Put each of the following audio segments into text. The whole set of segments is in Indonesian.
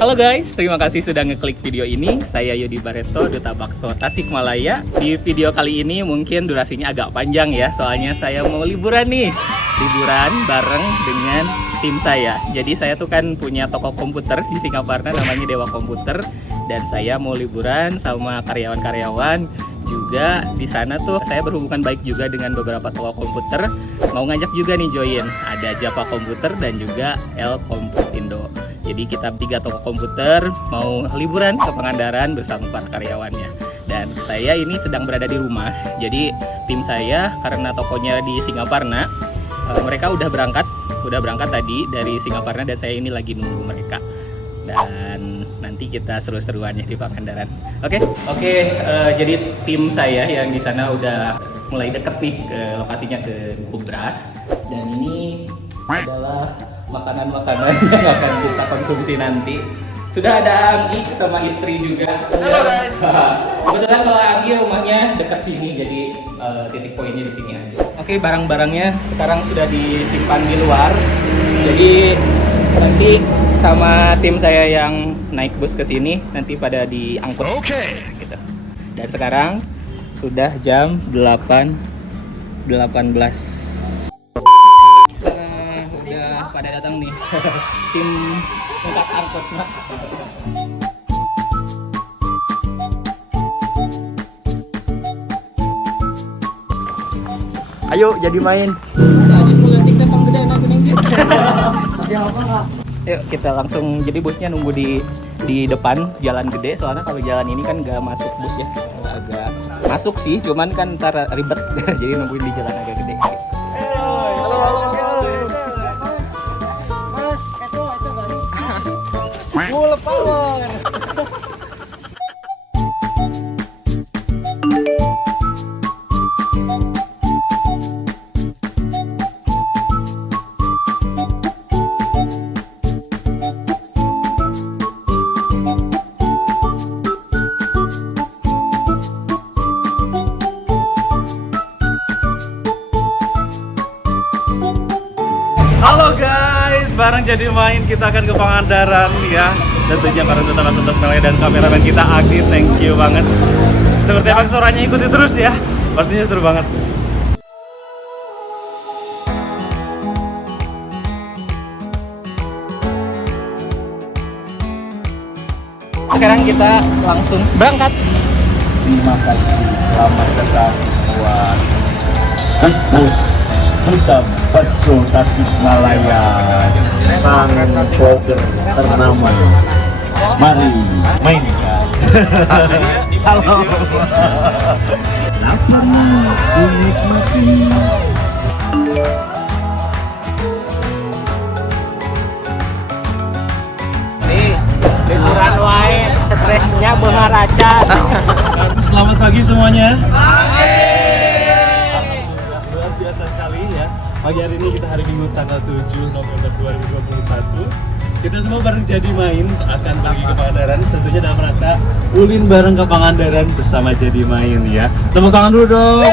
Halo guys, terima kasih sudah ngeklik video ini. Saya Yudi Barreto, Duta Bakso Tasikmalaya. Di video kali ini mungkin durasinya agak panjang ya, soalnya saya mau liburan nih. Liburan bareng dengan tim saya. Jadi saya tuh kan punya toko komputer di Singaparna namanya Dewa Komputer. Dan saya mau liburan sama karyawan-karyawan. Juga di sana tuh saya berhubungan baik juga dengan beberapa toko komputer. Mau ngajak juga nih join. Ada Java Komputer dan juga El Komputindo. Jadi kita 3 toko komputer mau liburan ke Pangandaran bersama para karyawannya. Dan saya ini sedang berada di rumah. Jadi tim saya karena tokonya di Singaparna, mereka udah berangkat tadi dari Singaparna dan saya ini lagi nunggu mereka. Dan nanti kita seru-seruannya di Pangandaran. Oke, jadi tim saya yang di sana udah mulai deket nih ke lokasinya, ke Kubras. Dan ini adalah makanan-makanan yang akan kita konsumsi nanti. Sudah ada Anggi sama istri juga. Halo guys. Kebetulan kalau Anggi rumahnya dekat sini, jadi titik poinnya di sini aja. Oke, barang-barangnya sekarang sudah disimpan di luar. Jadi nanti sama tim saya yang naik bus ke sini nanti pada diangkut. Oke. Gitu. Dan sekarang sudah jam 8.18. Udah pada datang nih tim angkat angkut. Ayo jadi main. Yuk kita langsung, jadi busnya nunggu di depan jalan gede, soalnya kalau jalan ini kan nggak masuk bus ya, agak masuk sih, cuman kan ntar ribet. Jadi nungguin di jalan agak gede. Full power. Halo guys, bareng jadi main kita akan ke Pangandaran ya. Tentunya para Duta Bakso Tasikmalaya dan kameramen kita Agi, thank you banget. Seperti apa suaranya, ikuti terus ya, pastinya seru banget. Sekarang kita langsung berangkat. Terima kasih, selamat datang buat bus Duta Bakso Tasikmalaya, sang vlogger ternama. Mari mainkan. Halo. Lapar dinikmati. Nih, liburan wae, stresnya beungar acan. Selamat pagi semuanya. Luar biasa sekali ya. Pagi hari ini kita hari Minggu tanggal 7 November 2021. Kita semua bareng jadi main akan pergi ke Pangandaran, tentunya dalam rangka ulin bareng ke Pangandaran bersama jadi main ya. Tepuk tangan dulu dong.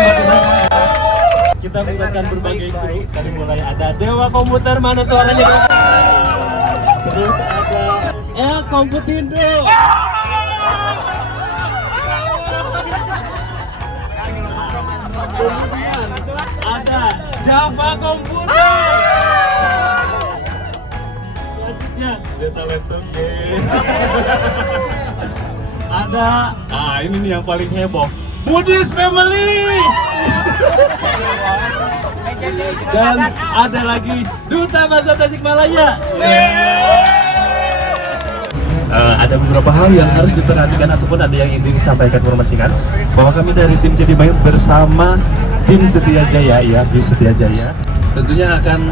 Kita melibatkan berbagai kru. Dari mulai ada Dewa Komputer, mana suaranya dong? Terus ada El Komputindo. Ada Java Komputer. Selanjutnya Data Laptop Game. Ada, ini nih yang paling heboh, Moody's Family. Dan ada lagi Duta Bakso Tasikmalaya. Ada beberapa hal yang harus diperhatikan ataupun ada yang ingin disampaikan, informasikan bahwa kami dari tim Jadi Main bersama tim Setia Jaya ya, di Setia Jaya tentunya akan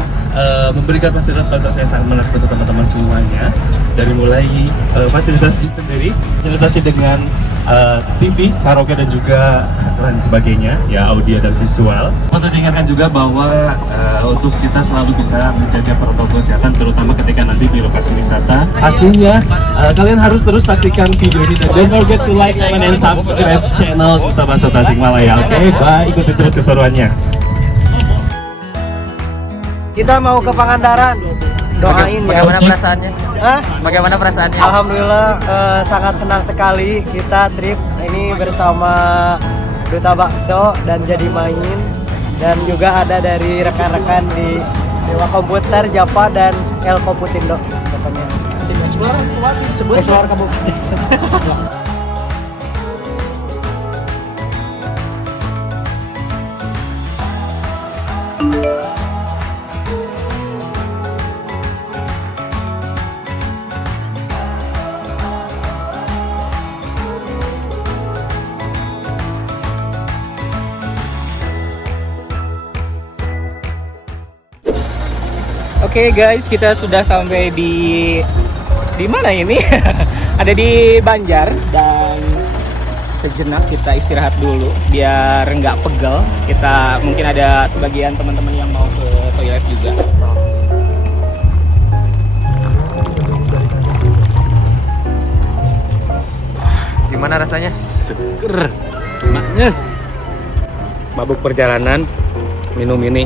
memberikan fasilitas-fasilitas yang sangat menarik untuk teman-teman semuanya. Dari mulai fasilitas bis sendiri, fasilitasi dengan TV, karaoke dan juga lain sebagainya ya, audio dan visual. Untuk diingatkan juga bahwa untuk kita selalu bisa menjaga protokol kesehatan terutama ketika nanti di lokasi wisata. Pastinya kalian harus terus saksikan video ini dan don't forget to like, comment, and subscribe channel Duta Bakso Tasikmalaya. Oke, bye, ikuti terus keseruannya. Kita mau ke Pangandaran. doain ya. Bagaimana perasaannya? Hah? Bagaimana perasaannya? Alhamdulillah sangat senang sekali kita trip ini bersama Duta Bakso dan Jadi Main, dan juga ada dari rekan-rekan di Dewa Komputer, Japa, dan El Komputindo pokoknya. Tim Explorer Kabupaten. Oke guys, kita sudah sampai di mana ini? Ada di Banjar, dan sejenak kita istirahat dulu biar nggak pegel. Kita mungkin ada sebagian teman-teman yang mau ke toilet juga. Gimana rasanya? Seger, manis. Mabuk perjalanan, minum ini,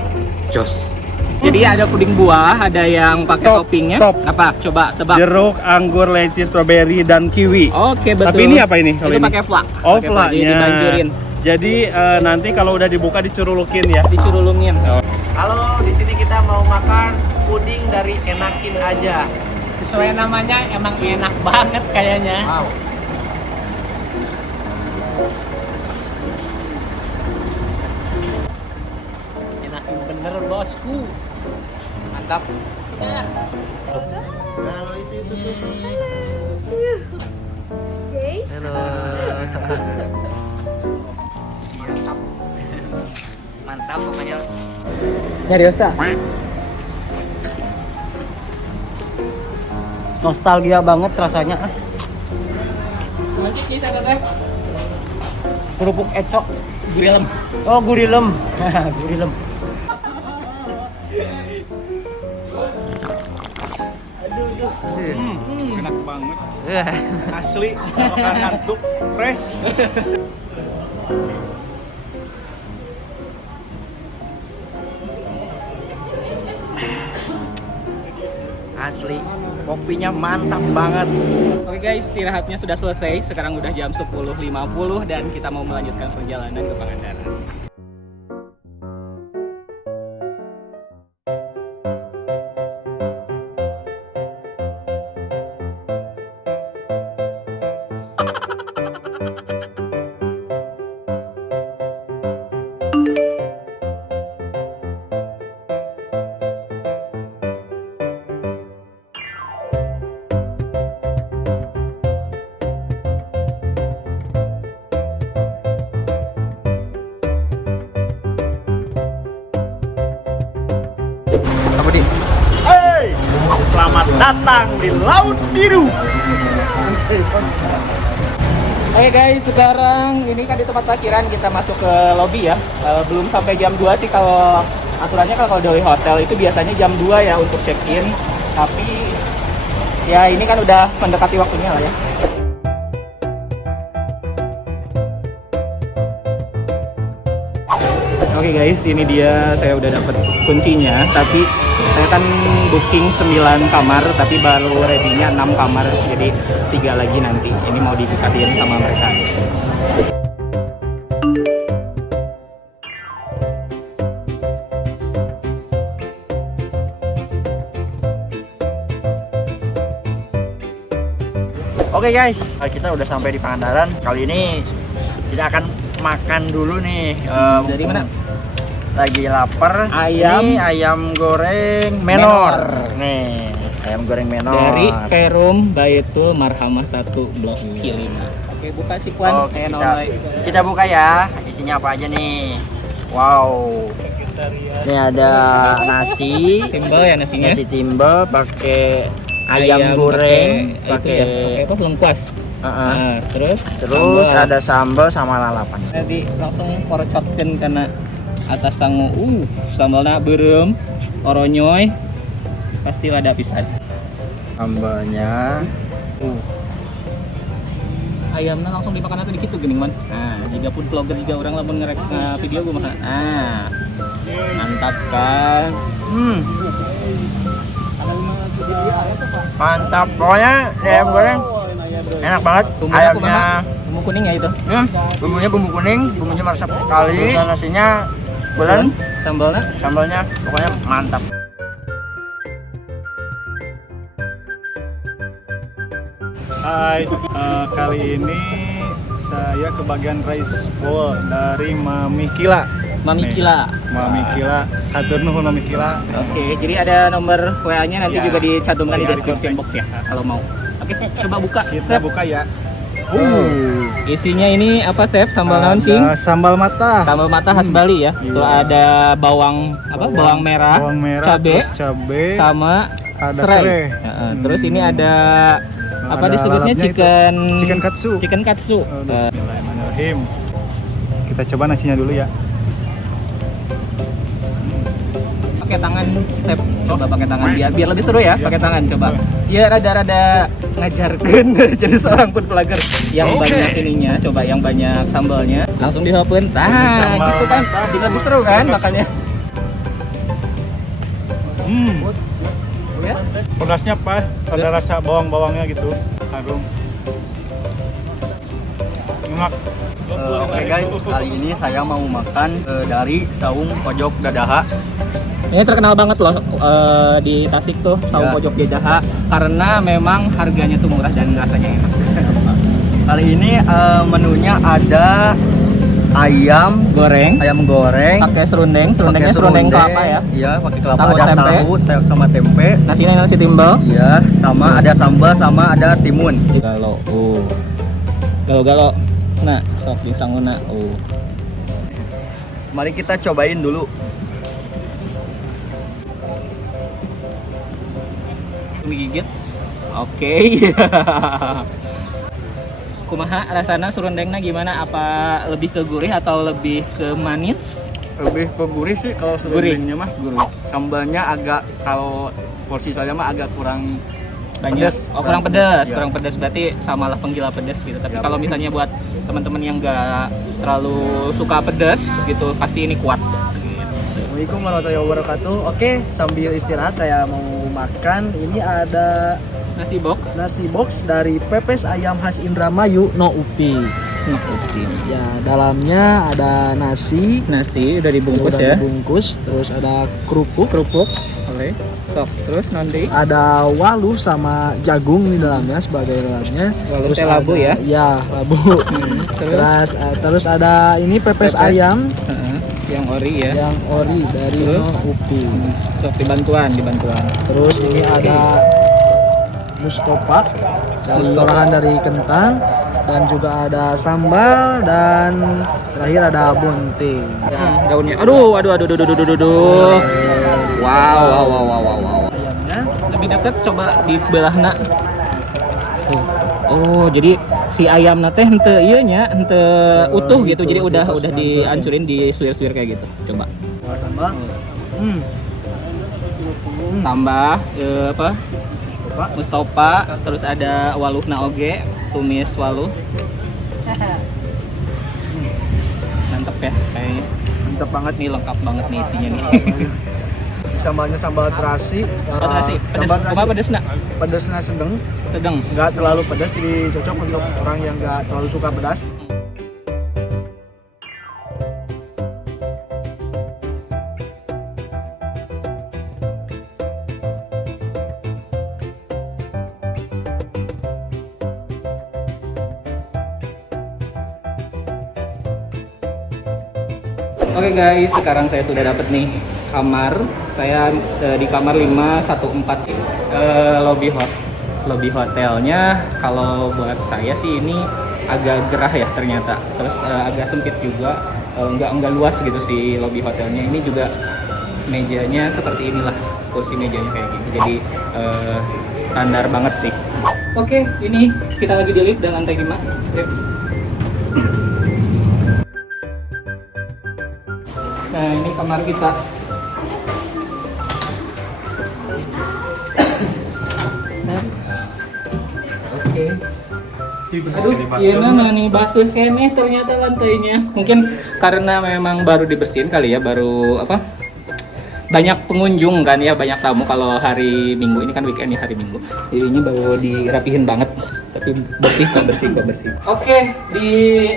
jos. Jadi ada puding buah, ada yang pakai Stop, toppingnya. stop. Apa? Coba tebak. Jeruk, anggur, leci, stroberi, dan kiwi. Oke, betul. Tapi ini apa ini? Kalau Itu ini? pakai flak. Oh, Pakai flak, jadi flaknya. dibanjurin, Jadi nanti kalau udah dibuka dicurulukin ya. dicurulungin. Halo, di sini kita mau makan puding dari Enakin Aja. Sesuai namanya emang enak banget kayaknya. Wow. Enakin bener bosku. Mantap. Mantap pokoknya. Serius tak? Nostalgia banget rasanya. Mancik sih saya Kerupuk ecok. Gurem. Oh, gurilem. Gurilem. Enak banget. Asli, makan ngantuk, fresh. Asli. Kopinya mantap banget. Oke guys, istirahatnya sudah selesai. Sekarang udah jam 10.50 dan kita mau melanjutkan perjalanan ke Pangandaran. Apa di? Hey, selamat datang di Laut Biru. Oke guys, sekarang ini kan di tempat parkiran, kita masuk ke lobby ya. Belum sampai jam 2 sih kalau aturannya, kalau dari hotel itu biasanya jam 2 ya untuk check-in. Tapi ya ini kan udah mendekati waktunya lah ya. Oke guys, ini dia, saya udah dapat kuncinya. Tapi saya kan booking 9 kamar, tapi baru ready-nya 6 kamar. Jadi 3 lagi nanti. Ini mau dikasihin sama mereka. Oke guys, kita udah sampai di Pangandaran. Kali ini kita akan makan dulu nih. Dari mana? Lagi lapar. Ayam. Ini ayam goreng menor. Nih, ayam goreng menor. Dari Perum Baitul Marhamah 1 Blok K5. Oke, buka Cikwan. Oke, kita buka ya. Isinya apa aja nih? Wow. Ini ada nasi, Timbel ya nasinya. nasi timbel pakai ayam goreng, pakai apa lengkuas. Nah, terus terus sambal. ada sambal sama lalapan. Nanti langsung porocotkeun karena atas sangu sambalna beureum, oronyoy. Pasti ada pisan. Sambalnya. Ayamnya langsung dimakan atau dikitu geuning man. Nah, jika food vlogger juga orang lamun ngerek video gue mah. Nah. Mantap kan? Mantap. Pokoknya ini ayam goreng enak banget. Bumbunya Ayamnya bumbu kuning ya itu. bumbunya bumbu kuning, bumbunya meresap sekali. Dan nasinya bulan, Sambalnya sambalnya pokoknya mantap. Hai, kali ini saya kebagian rice bowl dari Mami Kila. Mami Nih, Kila. Mami Kila, hatur nuhun Mami Kila. Oke, jadi ada nomor WA-nya nanti Ya. juga dicantumkan di Ya, description di box ya kalau mau. Oke, coba buka. Kita Sep. buka ya. Isinya ini apa, Sep? Sambal naon sing? Ada sambal mata. Sambal mata khas Bali ya. Iya. Tuh ada bawang bawang merah, Bawang merah, cabe, terus cabe, sama ada serai. serai. Terus ini ada apa ada disebutnya lalapnya itu. chicken Chicken katsu. Bismillahirrahmanirrahim. Kita coba nasinya dulu ya. pakai tangan, Sep. Coba pakai tangan biar lebih seru ya, pakai tangan coba. Ya rada-rada ngajarkan jadi seorang food vlogger yang banyak ininya, coba yang banyak sambalnya. Langsung dihopin. Nah, Sambal gitu kan. mata. Jadi lebih seru kan makanya. Ya. Pedasnya pas, ada rasa bawang-bawangnya gitu, harum. Enak. Oke guys, kali ini saya mau makan dari Saung Pojok Dadaha. Ini terkenal banget loh di Tasik tuh Saung Ya. Pojok Dadaha karena memang harganya tuh murah dan rasanya enak. Kali ini menunya ada ayam Goreng, goreng, pakai serundeng kelapa ya. Iya, pakai kelapa, Tahu, ada tempe. tahu sama tempe. Nasinya nasi timbel. Iya, sama ada sambal sama ada timun. Galo, galo. Nah, sok disanguna. Mari kita cobain dulu. Gigit. Oke. Kumaha rasana serundengna gimana? Apa lebih ke gurih atau lebih ke manis? Lebih ke gurih sih kalau Gurih. serundengnya mah. Gurih. Sambalnya agak, kalau porsi saya mah agak kurang Banyak. pedas. Oh, kurang pedas. Iya. Kurang pedas berarti samalah penggila pedas gitu. Tapi Ya, kalau misalnya buat teman-teman yang nggak terlalu suka pedas gitu, pasti ini kuat. Assalamualaikum warahmatullahi wabarakatuh. Oke, sambil istirahat saya mau makan. Ini ada Nasi box. nasi box dari pepes ayam khas Indramayu no upi. Ya, dalamnya ada nasi Nasi udah dibungkus udah ya. dibungkus, terus ada kerupuk, Oke. Sok terus nanti. ada walu sama jagung di dalamnya sebagai dalamnya. Walu Terus teh labu ada- ya? Ya, labu. Terus Terus ada ini pepes ayam Heeh, yang ori ya. yang ori dari Terus? no upi. Sok dibantuan. Terus ini ada mustopa dari olahan dari kentang, dan juga ada sambal, dan terakhir ada bunting. Ya, daunnya. Aduh. Wow. Ayamnya Lebih dekat coba dibelahna. Tuh. Oh, jadi si ayam teh henteu ieu nya, henteu utuh gitu. Jadi udah dihancurin, disuir-suir kayak gitu. Coba. sambal. Tambah apa? Mustopa. Mustopa, terus ada waluhna oge, tumis waluh. Mantep ya kayaknya. Mantap banget. Ini lengkap banget nih isinya nih. Sambalnya sambal terasi. Terasi. Sambal Pedes, apa terasi. pedesna? Pedasnya sedang, Sedang. nggak terlalu pedas, jadi cocok untuk orang yang nggak terlalu suka pedas. Oke guys, sekarang saya sudah dapat nih kamar. Saya di kamar 514. Lobby hotelnya kalau buat saya sih ini agak gerah ya ternyata. Terus agak sempit juga, enggak luas gitu sih lobby hotelnya. Ini juga mejanya seperti inilah, kursi mejanya kayak gini. Jadi standar banget sih. Oke, ini kita lagi di lift dan lantai 5. Nah, ini kamar kita. Nah. Oke. Aduh, iya mana nih basuh kene ternyata lantainya. Mungkin karena memang baru dibersihin kali ya, baru apa? banyak pengunjung kan ya, banyak tamu kalau hari Minggu. Ini kan weekend ya, hari Minggu. Jadi ini baru dirapihin banget, tapi bersih kok, bersih. Oke, di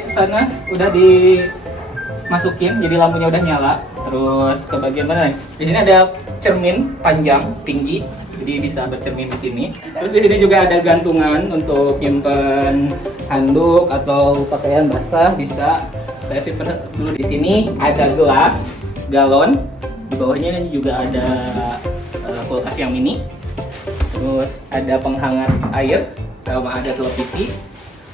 sana udah dimasukin, jadi lampunya udah nyala. Terus ke bagian mana nih? Di sini ada cermin panjang tinggi, jadi bisa bercermin di sini. Terus di sini juga ada gantungan untuk nyimpen handuk atau pakaian basah, bisa. Saya simpen dulu di sini. Ada gelas galon, di bawahnya juga ada kulkas yang mini. Terus ada penghangat air, sama ada televisi,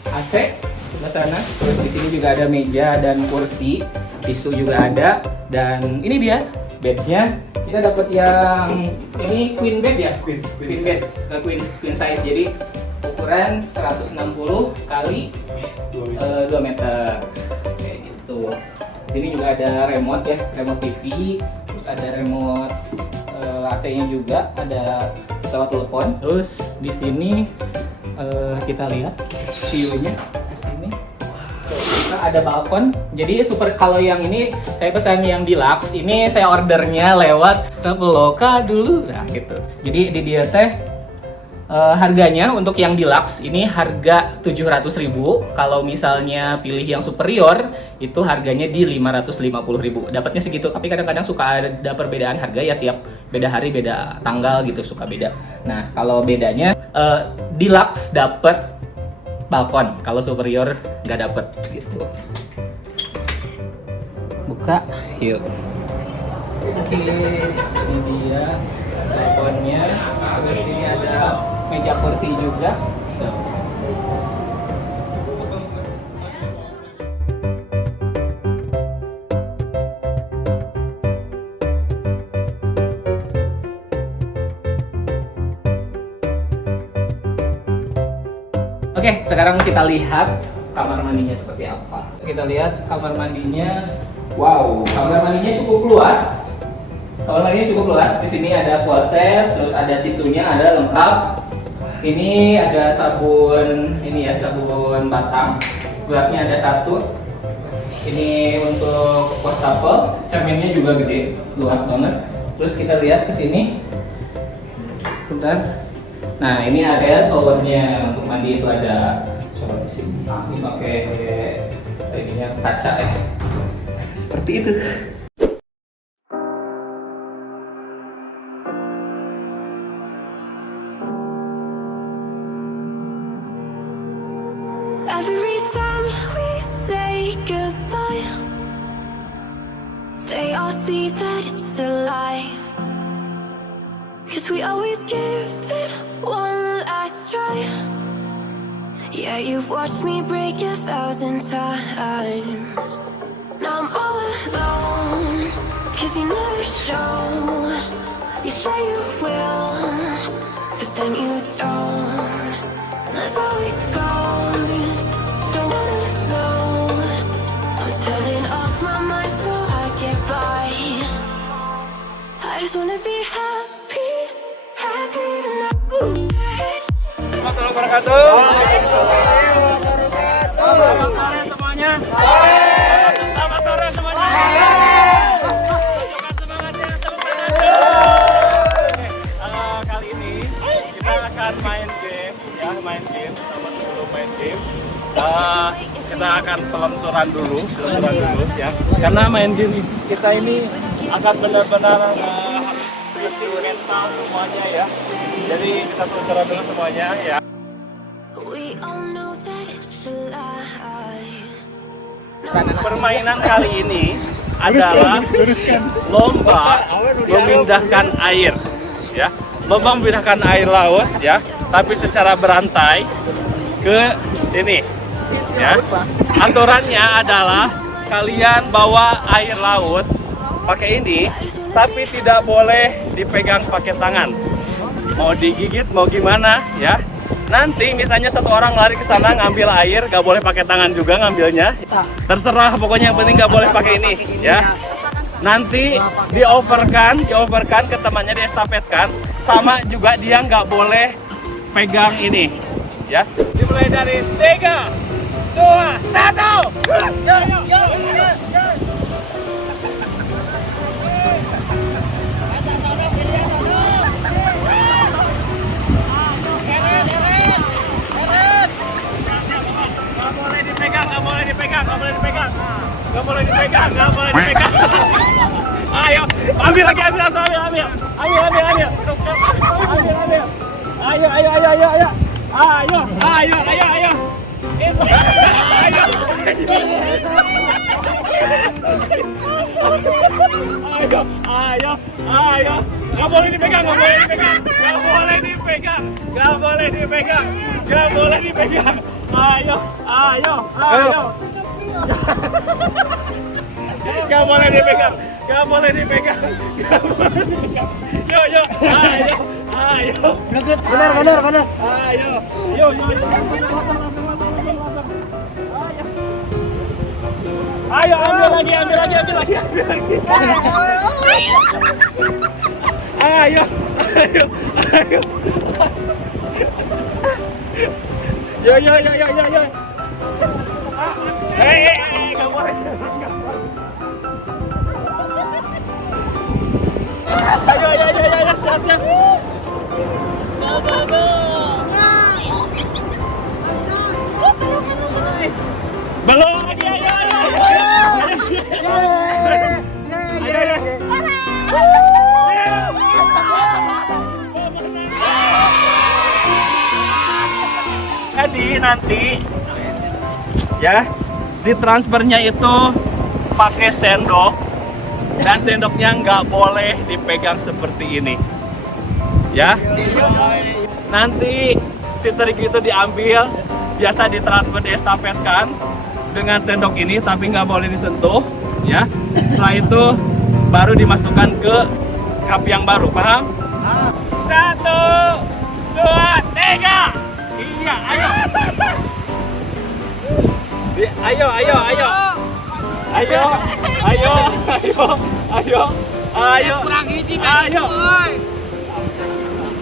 AC sebelah sana. Terus di sini juga ada meja dan kursi, tisu juga ada. Dan ini dia bednya. Kita dapat yang ini queen bed ya, queen bed, queen size. Jadi ukuran 160 kali 2 meter kayak gitu. Sini juga ada remote ya, remote TV. Terus ada remote AC-nya juga, ada pesawat telepon. Terus di sini kita lihat view-nya ke sini. Ada balkon. Jadi super, kalau yang ini saya pesan yang deluxe. Ini saya ordernya lewat Traveloka dulu. Nah, gitu. Jadi di dia teh harganya untuk yang deluxe ini harga 700.000. Kalau misalnya pilih yang superior itu harganya di 550.000. Dapatnya segitu. Tapi kadang-kadang suka ada perbedaan harga ya, tiap beda hari, beda tanggal gitu, suka beda. Nah, kalau bedanya deluxe dapat balkon, kalau superior nggak dapet gitu. Buka, yuk. Oke, ini dia balkonnya. Terus ini ada meja kursi juga. Oke, sekarang kita lihat kamar mandinya seperti apa. Kita lihat kamar mandinya. Wow, kamar mandinya cukup luas. Kamar mandinya cukup luas. Di sini ada kloset, terus ada tisunya, ada lengkap. Ini ada sabun, ini ya sabun batang. Gelasnya ada 1. Ini untuk wastafel. Cerminnya juga gede, luas banget. Terus kita lihat ke sini. Bentar. Nah, ini area showernya. Untuk mandi itu ada shower di sini. Ini pakai ininya kaca ya. Seperti itu. Every time we say goodbye, they all see that it's a lie. 'Cause we always give it one last try. Yeah, you've watched me break 1,000 times. Now I'm all alone, 'cause you never show. You say you will, but then you don't. That's how it goes. Don't wanna know. I'm turning off my mind so I get by. I just wanna be happy, happy tonight. Assalamualaikum warahmatullahi wabarakatuh. Selamat sore semuanya. Selamat sore semuanya. Tunjukkan semangatnya, tepuk tangan. Kali ini kita akan main game, ya, main game. Sama sebelum main game, kita akan peluncuran dulu, ya. Karena main game kita ini akan benar-benar harus mental semuanya ya. Jadi kita peluncuran dulu semuanya ya. We all know that it's a lie. Permainan kali ini adalah lomba memindahkan air, ya, lomba memindahkan air laut, ya, tapi secara berantai ke sini, ya. Aturannya adalah kalian bawa air laut pakai ini, tapi tidak boleh dipegang pakai tangan. Mau digigit, mau gimana, ya. Nanti misalnya satu orang lari ke sana ngambil air, gak boleh pakai tangan juga ngambilnya. Terserah, pokoknya yang penting gak boleh pakai ini, ya. Nanti dioverkan ke temannya, diestafetkan. Sama juga dia nggak boleh pegang ini, ya. Dimulai dari 3, 2, 1. Ambil lagi, ambil langsung ambil. Ambil. Ayo. Ayo. Gak boleh dipegang. Ayo. Gak boleh dipegang. Yo. Ayo. Benar. Ayo. Yo. Langsung. Ayo, ambil lagi. Ayo. Yo. Gak boleh. Ayo, siap. Go. Belum lagi, ayo. Jadi nanti ya di transfernya itu pakai sendok dan sendoknya nggak boleh dipegang seperti ini ya. Nanti si trik itu diambil, biasa ditransfer, diestafetkan dengan sendok ini, tapi nggak boleh disentuh ya. Setelah itu baru dimasukkan ke cup yang baru, paham? 1, 2, 3. Iya, ayo.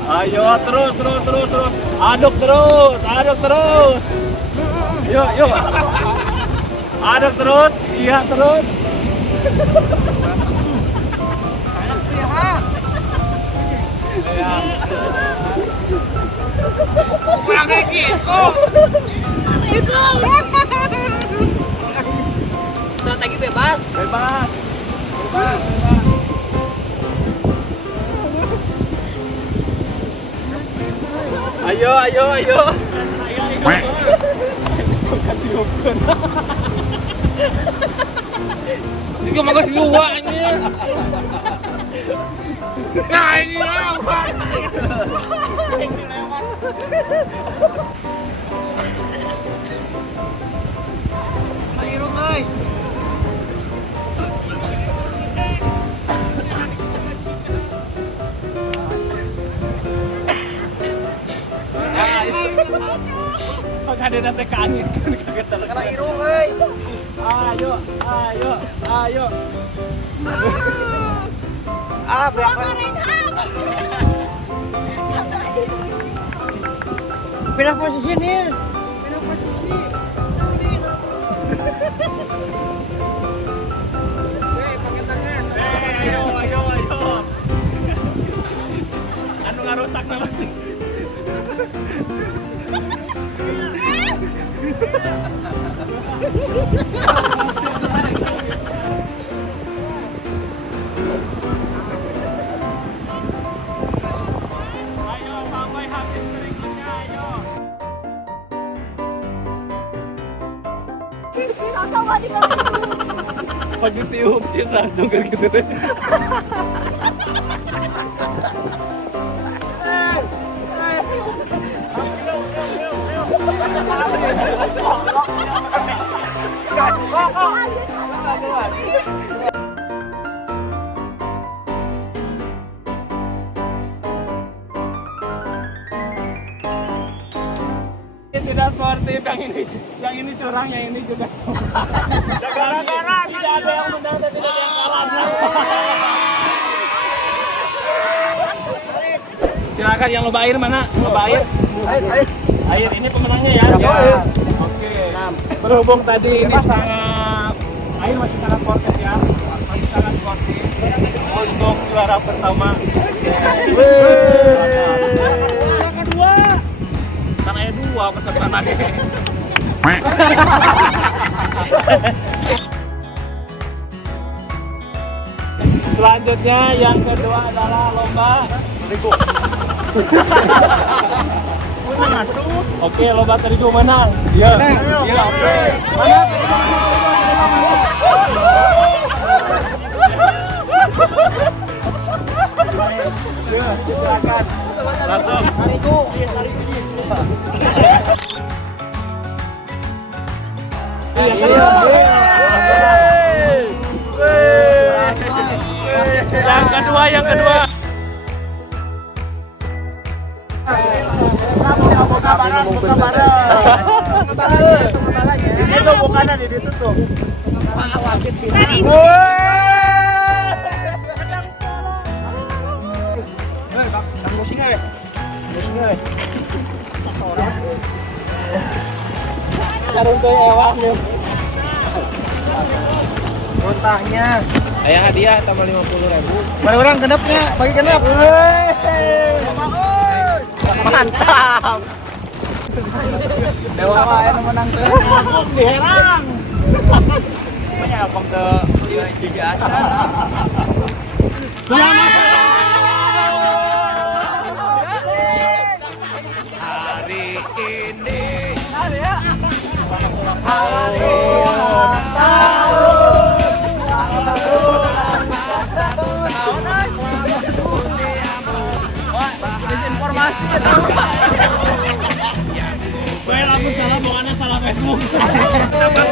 Ayo, terus. Aduk terus. Yuk. Aduk terus. Iya, terus. Kurangnya gitu. Strategi bebas. Ayo. Tiga makan di luar anjir. Nah ini apa? Ada nanti ke angin. Kena irung, euy. Ayo. Berapa? Pindah posisi nih. Pakai tangan. Ayo. Anu ngarusak na pasti. Ayo sampai habis berikutnya, ayo. Pagi tiup, just langsung ke gitu deh. Tidak sportif, yang ini curang, yang ini juga gara-gara tidak ada yang menang dan tidak ada yang kalah. Silakan yang lomba air mana? Lomba air. Air ini pemenangnya ya. Oke. Berhubung tadi ini sangat air masih sangat sportif ya. Masih sangat sportif. Untuk juara pertama. Karena ada 2 peserta tadi. Selanjutnya yang kedua adalah lomba terigu. Oke, lomba terigu menang. Iya. Iya, oke. Langsung. Yang kedua. Itu bukannya di situ tuh. Muntahnya. Ayah hadiah tambah 50.000. Mana orang genapnya? Bagi genap. Mantap. Dewa wae nu menang teh. Diherang. Banyak apa tuh? Iya, juga acara. Selamat Informasi itu. Gue langsung salah bukannya salah Facebook. Selamat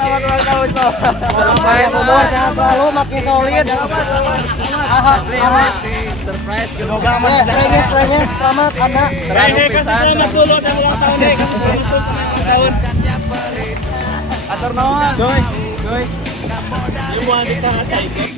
ulang tahun lo. Sampai semua sehat selalu, makin solid. Surprise. Semoga trennya selamat karena Selamat dulu dan ulang tahun deh. Tahun. Atur nuhun. Joy. Semua kita ikut.